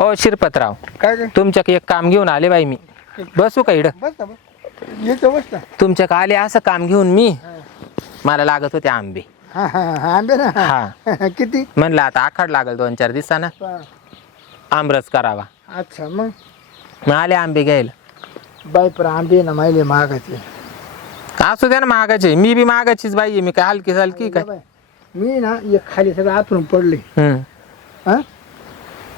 ओ शिरपतराव. काय काय तुमच्याकडे एक काम घेऊन आले बाई मी. बसू का इकडं? बस ना बस. येतो बस ना. तुमच्याकडे आले असं काम घेऊन मी? मला लागत होते आंबे. हा हा हा आंबे ना? हा. किती? म्हणलं आता आखाड लागल दोन चार दिवसानं. हा. आमरस करावा. अच्छा मग? मग आले आंबे घ्यायला. बाई पर आंबे ना माहिले महागाचे असू द्या ना मागाचे मी बी मागाचीच बाई आहे. मी काय हलकी हलकी काय? बाई, मी ना एक खाली सगळं आतून पडले. हा.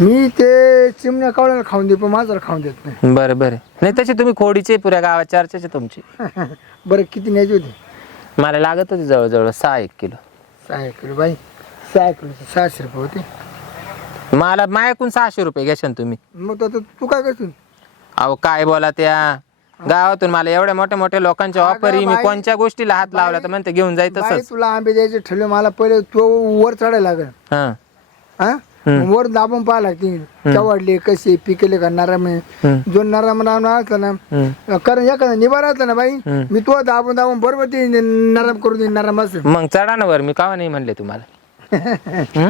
मी ते चिमण्या कावळ्याला खाऊन दे पण माझ्याला खाऊन देत नाही. बरं बरं. नाही तशी तुम्ही खोडीचे पुऱ्या गावात चर्चेचे तुमची. बरं किती न्यायची होती? मला लागत होती जवळजवळ सहा एक किलो. सहा किलो. बाई सहा किलो सहाशे रुपये होते. मला मायाकून सहाशे रुपये घ्याशन तुम्ही. मग आता तू काय करशील? अहो काय बोला त्या? गावातून मला एवढ्या मोठ्या मोठ्या लोकांच्या अगं ऑफर मी बाई- कोणत्या गोष्टीला हात लावला तर म्हणते घेऊन जाय बाई तसंच. तुला आंबे द्यायचे ठरले मला पहिले तो वर चढायला लागेल. हा. हा. वर दाबून पाहा लागतील. चवडले कसे पिकले का नरम आहे? हम्म. जो नरम नरम असला ना हम्म. कारण एखादा निवारा असला ना बाई. मी तो दाबून दाबून बरोबर ते नरम करून देईन नरम असेल मग चढा ना वर मी कावा नाही म्हणले तुम्हाला?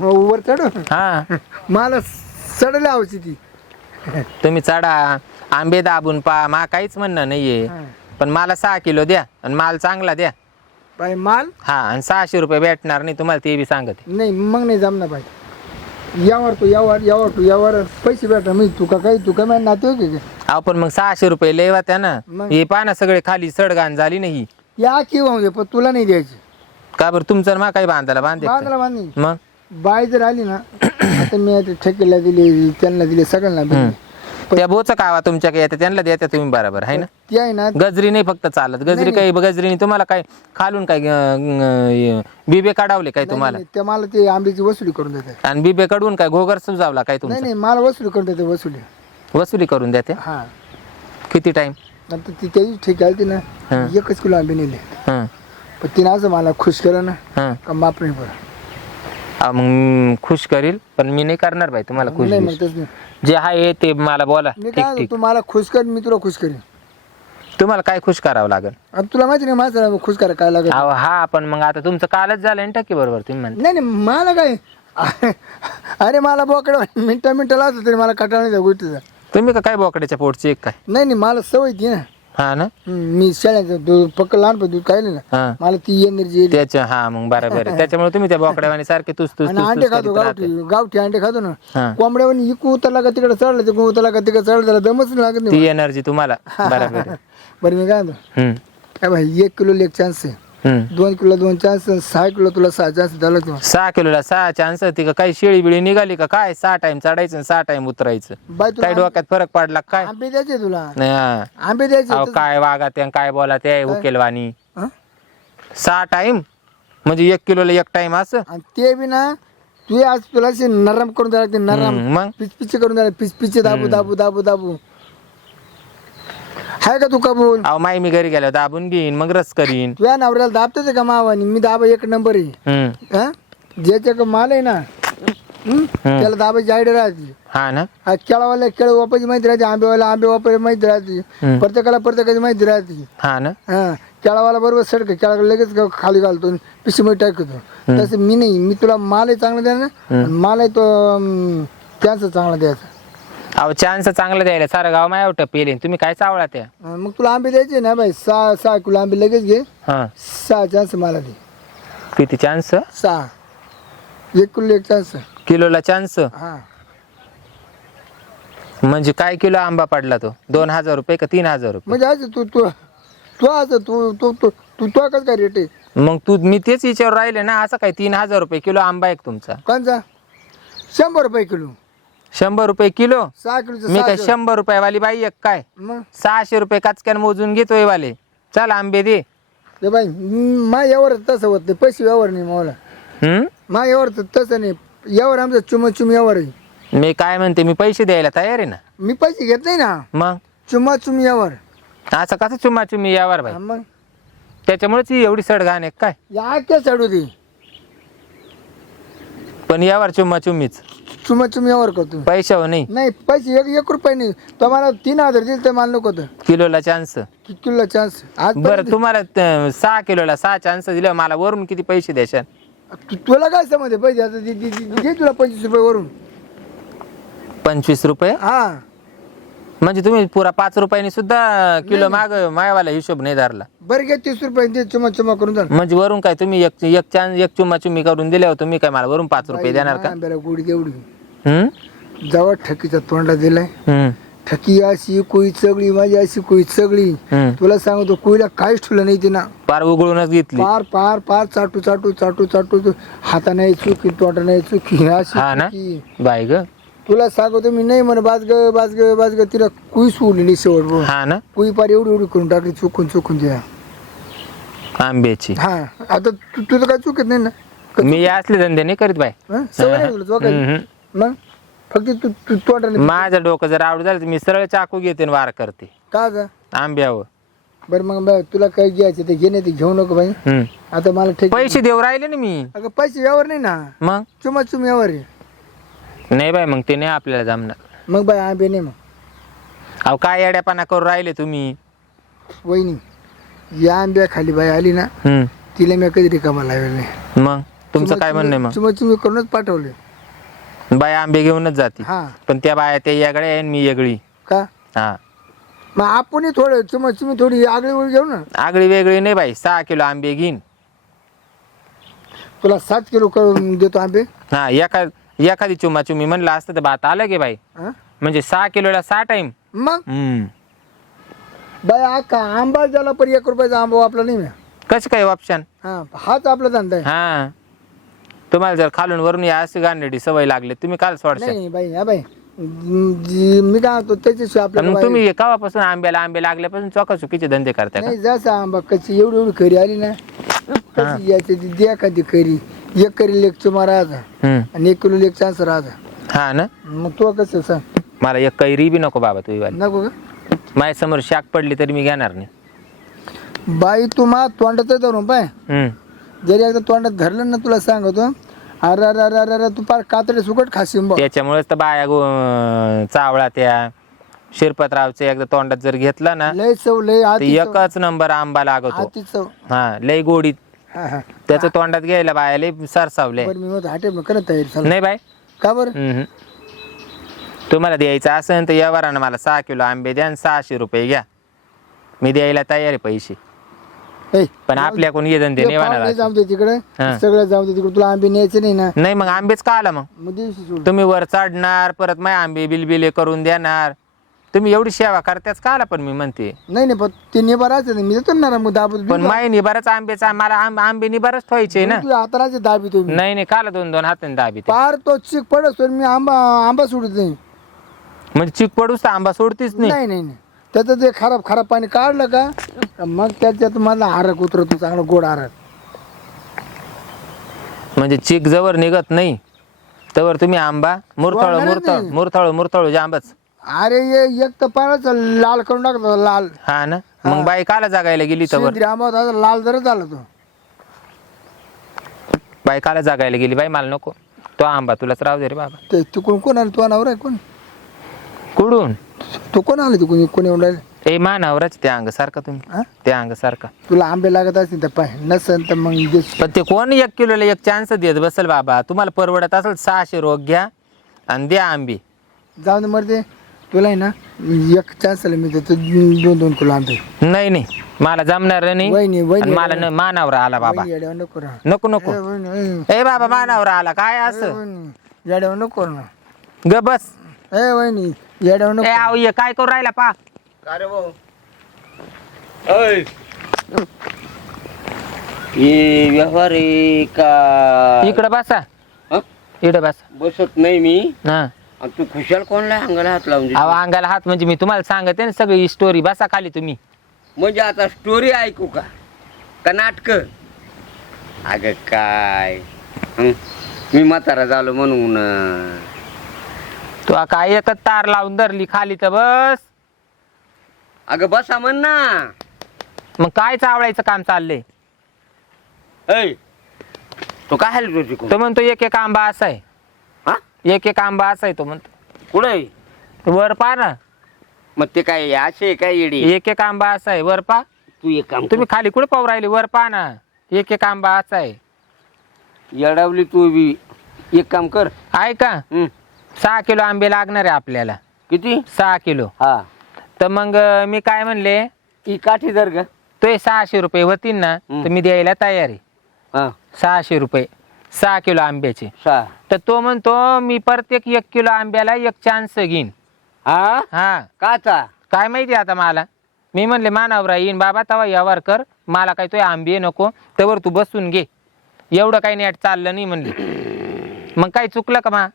वर चढ? हा. मला चढले आवची ती. तुम्ही चढा. आंबे दाबून पा मा काहीच म्हणणं नाहीये. हा. पण मला सहा किलो द्या आणि माल चांगला द्या. बाई माल? हा आणि सहाशे रुपये भेटणार नाही तुम्हाला ते बी सांगते. नाही मग नाही जमना बाई. यावर तू यावर यावर तू यावर पैसे भेटा मी तुका काही तुका माझ्या नाते की? काय? अहो पण मग सहाशे रुपये लेवा त्या ना. मग? हे पाना सगळे खाली सडगाण झाली नाही या किंवा दे पण तुला नाही द्यायची. का बरं तुमचं मा काही बांधायला बांधे बांधला बांधली मग? बाई जर आली ना आता मी आता ठेकेला दिली त्यांना दिले सगळ्यांना दिले. त्या बोच कावा तुमच्याकडे येते त्यांना द्यायचं तुम्ही बरोबर आहे ना? ती आहे ना. गजरी नाही फक्त चालत गजरी काही गजरीने तुम्हाला काय खालून काय अं, बिबे काढवले काय तुम्हाला? त्या मला ते आंब्याची वसुली करून देते. आणि बिबे कडून काय घोगर सुजावला काय नाही तुमचं? नाही मला वसुली करून देते वसुली. वसुली करून द्या ते हा. किती टाइम नंतर ती त्याची ठेकी आली ती हा. ना एकच किलो आंबे नेले. पण तिने असं मला खुश केलं ना का माप नाही बरं मग खुश करील पण मी नाही करणार बाई तुम्हाला खुश नाही बिश. मग तसं नाही. जे आहे ते मला बोला. मी ठीक काय म्हणतो, ठीक. तू मला खुश कर मी तुला खुश करेन. तुम्हाला काय खुश करावं लागेल? तुला माहिती नाही माझं खुश करा काय लागत अहो हा पण मग आता तुमचं कालच झालं ना टक्के बरोबर तुम्ही म्हणता. नाही नाही मला काय? अरे मला बोकड मिनटा मिनटाला असलं तरी मला कटाळ नाही त्या गोष्टीचा तुम्ही का काय बोकड्याच्या पोटची एक काय? नाही नाही मला सवय ती ना. हा ना? मी शाळेचं दूध पक्क लहानपण दूध खायले ना. हा. मला ती एनर्जी त्याच्या हा मग बरोबर आहे. त्याच्यामुळे तुम्ही त्या बोकड्यावानी सारखे तुस तुस आणि तुस अंडे तुस खातो करीत राहते. गावठी गावठी अंडे खातो ना. कोंबड्यावानी इकू उतरला का तिकडे चढलं तिकडे उतरला का तिकडे चढलं त्याला दमच नाही लागत नाही ती एनर्जी तुम्हाला. बरोबर आहे. बरं मी काय म्हणतो? हम्म, काय भाई एक किलो एक चान्स आहे. दोन किलो दोन चान्स सहा किलो तुला सहा चान्स द्यायला लागतो सहा किलोला सहा चान्स ती का? काही शेळी बिळी निघाली का? काय? सहा टाइम चढायचं आणि सहा टाइम उतरायचं. बाय काय तुला डोक्यात फरक पडला का? काय? आंबे द्यायचे तुला. नाही हा. आंबे द्यायचे अहो काय वागा ते काय बोला ते उकेलवाणी. हं? सहा टाइम म्हणजे एक किलोला एक टाइम असं? आणि ते बी ना तू आज तुला असे नरम करून द्यायला लागते नरम. हम्म, मग? पिचपिचे करून द्यायला पिचपिचे दाबू दाबू दाबू दाबू. हाय का तू कबूल? अहो माई मी घरी गेलो दाबून घेईन मग रस करीन. तुझ्या नवऱ्याला दाबतेच का मावानी मी दाबा एक नंबर आहे. हम्म, हा? ज्याच्या का माल आहे ना हम्म? त्याला दाबाची आयडिया राहते. हा ना? केळावाला केळ वापरायची माहिती राहते आंबेवाला आंबे वापरायची माहिती राहते. प्रत्येकाला प्रत्येकाची माहिती राहते. हा ना? हा केळावाला बरोबर सडक केळा लगेच ग- खाली घालतो पिशीमध्ये टाकतो. तसं मी नाही मी तुला माल चांगला द्या ना माल आहे तो त्यांचं चांगला द्यायचा. अहो चान्स चांगला द्यायला सारं गाव माया टपेल. तुम्ही काय चावळा त्या? मग तुला आंबे द्यायचे ना बाई? सहा सहा किलो आंबे लगेच घे. हा. सहा चान्स मला दे. किती चान्स सहा. एक किलो एक चान्स किलोला चान्स हा. म्हणजे काय किलो आंबा पडला तो? दोन हजार रुपये का तीन हजार रुपये? म्हणजे आज तू तू तू आज तू तू तू तू तो कसं काय रेट आहे? मग तू मी तेच विचार राहिले ना असं काय तीन हजार रुपये किलो आंबा आहे का तुमचा? कोणचा? शंभर रुपये किलो. शंभर रुपये किलो? सहा किलोचं मी काय सहाशे. शंभर रुपये वाली बाई एक काय? मग? सहाशे रुपये काचक्यान मोजून घेतोय वाले चल आंबे दे. ते बाई म- मा यावर तसं होत नाही. पैसे यावर नाही मला हम्म? मा यावर तर तसं नाही. यावर आमचं चुम चुम यावर आहे. मी काय म्हणते मी पैसे द्यायला तयार आहे ना? मी पैसे घेत नाही ना. मग? चुमा चुम यावर. असं कसं चुम्मा चुम्मी यावर बाई? हा, मग? त्याच्यामुळेच ही एवढी सडघाण आहे काय? या क्या चढू दे. पण यावर चुम्मा चुम्मीच. चुमा चुम यावर करतो. पैशावर नाही. नाही पैसे एक एक रुपये नाही. तो मला तीन हजार दिले तर मला नको होतं. किलोला चान्स कि- किलो चान्स आज बरं तुम्हाला त- सहा किलोला सहा चान्स दिले मला वरून किती पैसे द्याशाल तु- तुला काय समज आहे पैसे? आता दे- दे- दे दे तुला पंचवीस रुपये वरून. पंचवीस रुपये? हा. म्हणजे तुम्ही पुरा पाच रुपयाने सुद्धा किलो माग मायावाला हिशोब नाही धरला. बरं घे तीस रुपये दे चुमा चुमा करून जा म्हणजे वरून काय तुम्ही एक एक चान एक चुम्मा चुम्मी करून दिल्यावर तुम्ही काय मला वरून पाच रुपये देणार का? आंब्याला गोडी हम्म? जेव्हा ठकीचा तोंडा दिलाय. हम्म. ठकी अशी कुई चगळी माझी अशी कुई चगळी. हम्म. तुला सांगतो कुईला काहीच ठेवलं नाही तिनं. पार उघडूनच घेतली. पार पार पार चाटू चाटू चाटू चाटू तू हाता नाही चुकी तोंडा नाही चुकी अशी हा ना? चुकी. बाय ग. तुला सांगतो मी नाही म्हणे बाज ग बाज ग बाज ग तिला कुई सोडली नाही शेवट. हा ना कुई पार एवढी एवढी करून टाकली चुकून चुकून द्या आंब्याची हा आता तू तुझं काय चुकत नाही ना क- मी असले धंदे नाही करीत बाय हं? सवय नाही तुला चुकायची. हम्म. मग फक्त तू तू माझं डोकं जर आवड झालं तर मी सरळ चाकू घेते आणि वार करते का ग आंब्यावर बरं मग बा, तुला काय घ्यायचं ते घे नाही ते घेऊ नको बाई हम्म. आता मला ठीक पैसे देऊ राहिले ना मी अगं पैसे यावर नाही ना मग चुमा चुम यावर आहे. नाही बाय मग ते नाही आपल्याला जमणार. मग बाई आंबे नाही मग. अहो काय येड्यापाना करून राहिले तुम्ही? वहिनी या आंब्या खाली बाई आली ना हम्म. तिला मी कधी रिकामा लावेल नाही. मग? तुमचं काय म्हणणं आहे मग? चुमा चुमी करूनच पाठवले. बाय आंबे घेऊनच जाते. हा. पण त्या बाया त्या यागड्या आहे आणि मी येगळी. का? हा. मग आपण थोडं चुमा चुमी थोडी आगळी वळी घेऊ ना. आगळी वेगळी नाही बाई सहा किलो आंबे घेईन. तुला सात किलो करून देतो आंबे. हा एका एखादी चुमा चुमी म्हणलं असतं तर बात आलं की बाई. हा? म्हणजे सहा किलोला सहा टाइम मग? बाई आका आंबा झाला पण एक रुपयाचा आंबा आपला नाही मी कसं काय ऑप्शन हा हाच आपला धंदा आहे. हा. तुम्हाला जर खालून वरून या अशी गांडडी सवय लागली तुम्ही काल नाही सोडशाल. नाही बाई हा बाई. जी- मी काय म्हणतो त्याच्याशिवाय आपल्याला मग बाई- तुम्ही केव्हापासून आंब्याला आंबे लागल्यापासून चोका चुकीचे धंदे करताय? का नाही जसं आंबा कशी एवढी एवढी खरी आली ना कशी यायची ती द्या का ती खरी. एक करी लेख चुमा राहता हम्म. आणि एक किलो लेख चान्स राहता हा ना? मग तो कसं सांग? मला एक कैरी बी नको बाबा वाली नको का? माझ्यासमोर शाक पडली तरी मी घेणार नाही. बाई तू मा तोंडात धरून पाय. हम्म. जरी एकदा तोंडात धरलं ना तुला सांगतो. अरे अरे अरे अरे अरे तू पार कातडे सुकट खाशीम बा त्याच्यामुळेच तर बाया गो चावळा त्या शिरपतरावचे एकदा तोंडात जर घेतला ना लय चव लय तर आती चव. एकच नंबर आंबा लागतो. आती चव. हा लय गोडीत हा हा त्याचं तोंडात घ्यायला बाया लय सरसावले. बरं मी म्हणतो हॉटेल करत तयारी चला. नाही बाय का बरं? हम्म. तुम्हाला द्यायचं असेल तर व्यवहारानं मला सहा किलो आंबे द्या आणि सहाशे रुपये घ्या. मी द्यायला तयार आहे पैसे. ए, पण आपल्याकडून ये धंदे ते नाही जाऊ दे तिकडे. हा. सगळं जाऊ दे तिकडे. तुला आंबे न्यायचे नाही ना. नाही मग आंबेच का आला मग? मग दिवशी सोड तुम्ही वर चढणार परत माय आंबे बिलबिले करून देणार. तुम्ही एवढी सेवा करताच का आला पण मी म्हणते. नाही नाही पण ते निबारायचं नाही मी देतो ना मग दाबत पण माय निबारच आंबेचा मला आंब- आंबे निबारच ठेवायचे ना. तुझ्या हाताला दाबी तुम्ही. नाही नाही काला दोन दोन हाताने दाबी ते. पार तो चिक पडत मी आंबा आंबा सोडत नाही. म्हणजे चिक पडूस तर आंबा सोडतीच नाही. नाही नाही नाही. त्याचं ते खराब खराब पाणी काढलं का मग त्याच्यात मला हारक उतरतो चांगला गोड हारक. म्हणजे चिक जवळ निघत नाही. तवर तुम्ही आंबा मुरथळ वाढणारच मुरथळ नाही. मुरथळ मुरथळ आंबाच. अरे ये एक तर पाण्याचं लाल करून टाकतो लाल. हा ना? मग बाई काला जागायला गेली शेंद्री आंबा होता लाल जर झाला तो. बाई काला जागायला गेली बाई मला नको. तो आंबा तुलाच राहू दे रे बाबा. ते तू कोण आलं? तू नवरा आहे कोण? कुडून? तू कोण आलं? तू कोणी कोण येऊन राहिले? ए मानावरच त्या अंग सारखा तुम्ही. हा? त्या अंग सारखा तुला आंबे लागत असतील तर पाय नसेल तर मग दे. पण ते कोण एक किलोला एक चान्स देत बसल बाबा? तुम्हाला परवडत असेल सहाशे रोग घ्या आणि द्या आंबे. जाऊन दे मरते तुला आहे ना एक चान्स मी देतो दोन दोन किलो आंबे. नाही नाही. मला जमणार नाही. वहिनी आणि वहिनी मला न- मानावर आला बाबा. वहिनी येड्यावर नको राहा. नको नको. ए, वहिनी, वहिनी, ए बाबा मानावर आला. काय ए, असं? वहिनी, येड्यावर नको ना ग बस. ए वहिनी येड्यावर ए नको आऊ ये. काय करू राहिला पा. अरे भाऊ? अय हे व्यवहार आहे का? इकडे बसा. हं? इकडे बसा. बसत नाही मी. हा. आणि तू खुशाल कोणला अंगाला हात लावून अहो देतो? अंगाला हात म्हणजे मी तुम्हाला सांगते ना सगळी स्टोरी बसा खाली तुम्ही. म्हणजे आता स्टोरी ऐकू का? का नाटक? अग काय? हं? मी म्हातारा झालो म्हणून. अं. तू आ काय एकच तार लावून धरली खाली तर बस. अगं बसा म्हण ना. मग काय चावळायचं काम चाललंय? ऐ तो काय हलतो तिकडून तो म्हणतो एक एक आंबा असा आहे. एक एक आंबा असा तो म्हणतो. कुठे वर पा ना. मग ते काय असे काय येडी एक एक आंबा असा आहे. वर पा तू एक काम. तुम्ही खाली कुठे पाहू राहिले? वर पा ना. एक एक आंबा असा आहे. येडावली तू बी. एक काम कर. ऐका हं. सहा किलो आंबे लागणार आहे आपल्याला. किती? सहा किलो. हा. तर मग अं, मी काय म्हणले? ती काठी धर ग. तो सहाशे रुपये होतील ना. तर मी द्यायला तयार आहे. हा. सहाशे रुपये. सहा किलो आंब्याचे. सहा. तर तो म्हणतो मी प्रत्येक एक किलो आंब्याला एक चान्स घेईन. हा? हा. काचा? काय माहिती आता मला? मी म्हणले मानावरा येईन बाबा तवा व्यवहार कर. मला काय तो आंबे नको त्यावर तू बसून घे. एवढं काही नेट चाललं नाही म्हणले. मग काय चुकलं का मा?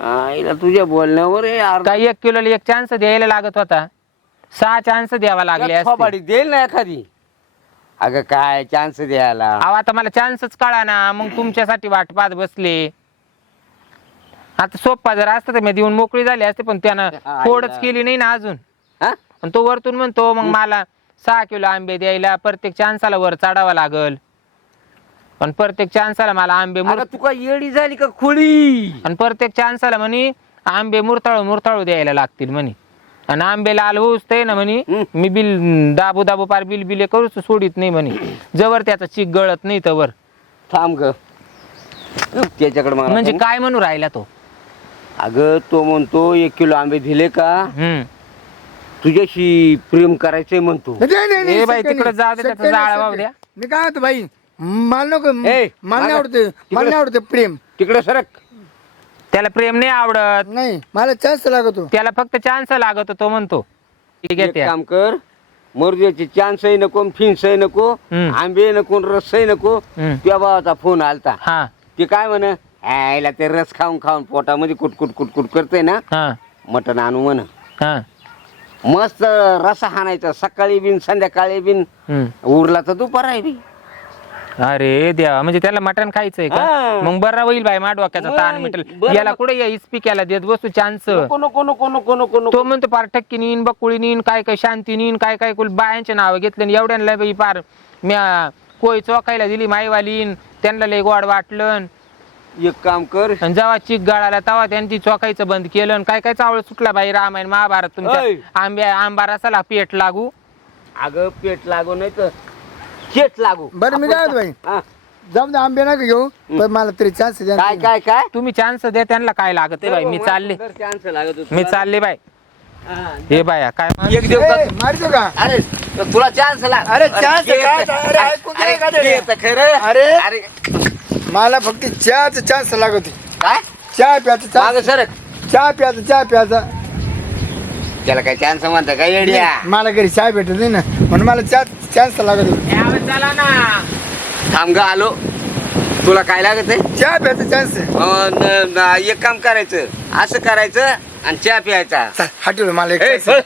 आईला तुझ्या बोलण्यावर अर्धा काय एक किलोला एक चान्स द्यायला लागत होता. सहा चान्स द्यावा लागले असते. थोबाडी देईल ना एखादी? अगं काय चान्स द्यायला. अहो आता मला चान्सच कळा ना मग तुमच्यासाठी वाट पाहत बसले. आता सोप्पा जर असतं तर मी देऊन मोकळी झाली असते पण त्यानं आईला. फोडच केली नाही ना अजून. हा? आणि तो वरतून म्हणतो मग मला सहा किलो आंबे द्यायला प्रत्येक चान्साला वर चढावा लागल. पण प्रत्येक चान्साला मला आंबे मुर अगं तू काय येडी झाली का खुळी? आणि प्रत्येक चान्साला म्हणे आंबे मुरताळू मुरताळू द्यायला लागतील म्हणे. आणि आंबे लाल होऊच ते ना म्हणे. मी बिल दाबू दाबू पार बिल बिले करूच सोडित नाही म्हणे जवळ त्याचा चिक गळत नाही तवर थांब ग त्याच्याकडे मला म्हणजे. काय म्हणू राहिला तो अगं तो म्हणतो एक किलो आंबे दिले का हम्म तुझ्याशी प्रेम करायचंय म्हणतो नाही, नाही, नाही, ए बाई, शक्य तिकडं नाही. जाऊ दे, त्याचं शक्य नाही, जाळं शक्य. वाहू द्या. मी काय होतो भाई मला नको ए, मला नाही. आवडते मला. नाही आवडते प्रेम तिकडे सरक त्याला प्रेम नाही आवडत. नाही मला चान्स लागतो. त्याला फक्त चान्स लागत तो म्हणतो. ठीक आहे एक त्या. काम कर मर्जाची चान्सही नको फिन्सही नको हम्म. आंबे नको रसही नको. हम्म. त्या भावाचा फोन आलता. हा. ते काय म्हण यायला ते रस खाऊन खाऊन पोटामध्ये कुटकुट कुटकुट करते ना. हा. मटण आणू म्हण. हा. मस्त रसा हाणायचा सकाळी बिन संध्याकाळी बिन. हम्म. उरला तर दुपार आहे बी. अरे देवा म्हणजे त्याला मटण खायचंय का? हा. मग बरा होईल बाई मा डोक्याचा ताण मिटल. बरं. याला कुठे या इस्पिक्याला देत बसू चान्स नको नको नको नको नको नको. तो म्हणतो पार टक्की नीन बकुळी नीन काय काय शांती नीन काय काय कुल बायांचे नाव घेतले आणि एवढ्यांना बाई पार म्या कोय चोकायला दिली माईवालीन त्यांना लय गोड वाटलं एक काम कर. आणि जेव्हा चिक गाळाला तेव्हा त्यांनी चोकायचं बंद केलं आणि काय काय चावळ सुटला बाई रामायण महाभारत. तुमच्या आंब्या आंबा रसाला पेट लागू? अगं पेट लागू नाही तर चेट लागू. बरं मी काय होतो भाई हा. जाऊ दे आंबे नका घेऊ पण मला तरी चान्स द्या काय काय काय? तुम्ही चान्स द्या त्यांना काय लागत बाई? मी चालले. चान्स लागत होता. मी चालले बाई. हा. हे बाया काय एक देऊ का ए, मारतो का? अरे तुला चान्स लाग अरे, chance काय? अरे, ऐकून घे का ते? खरं अरे. अरे मला फक्त चहाचा चान्स लागतो काय? चहा प्याचा माग चान्स सर. चहा प्याचा चहा प्याचा त्याला काय चान्स म्हणता काय येड्या? मला घरी चहा भेटत नाही ना. म्हणून मला चहा चान्स लागतो चला ना. थांब ग आलो. तुला काय लागत आहे? चहा प्याचा चान्स अं, न- न- एक काम करायचं. असं करायचं आणि चहा प्यायचा. चल हटवलं मला एक ए, chance.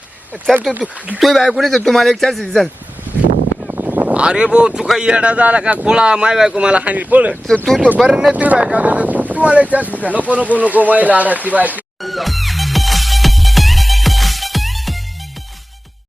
चल. तू तू तू बायको नाही तू मला एक चान्स दे, चल. अरे भाऊ तू काही येडा झाला का? कोळा माय बायको मला हानी पळ तू तू तू बरं नाही तू बायको तू तू मला एक चान्स नको नको नको महिला ती बायको.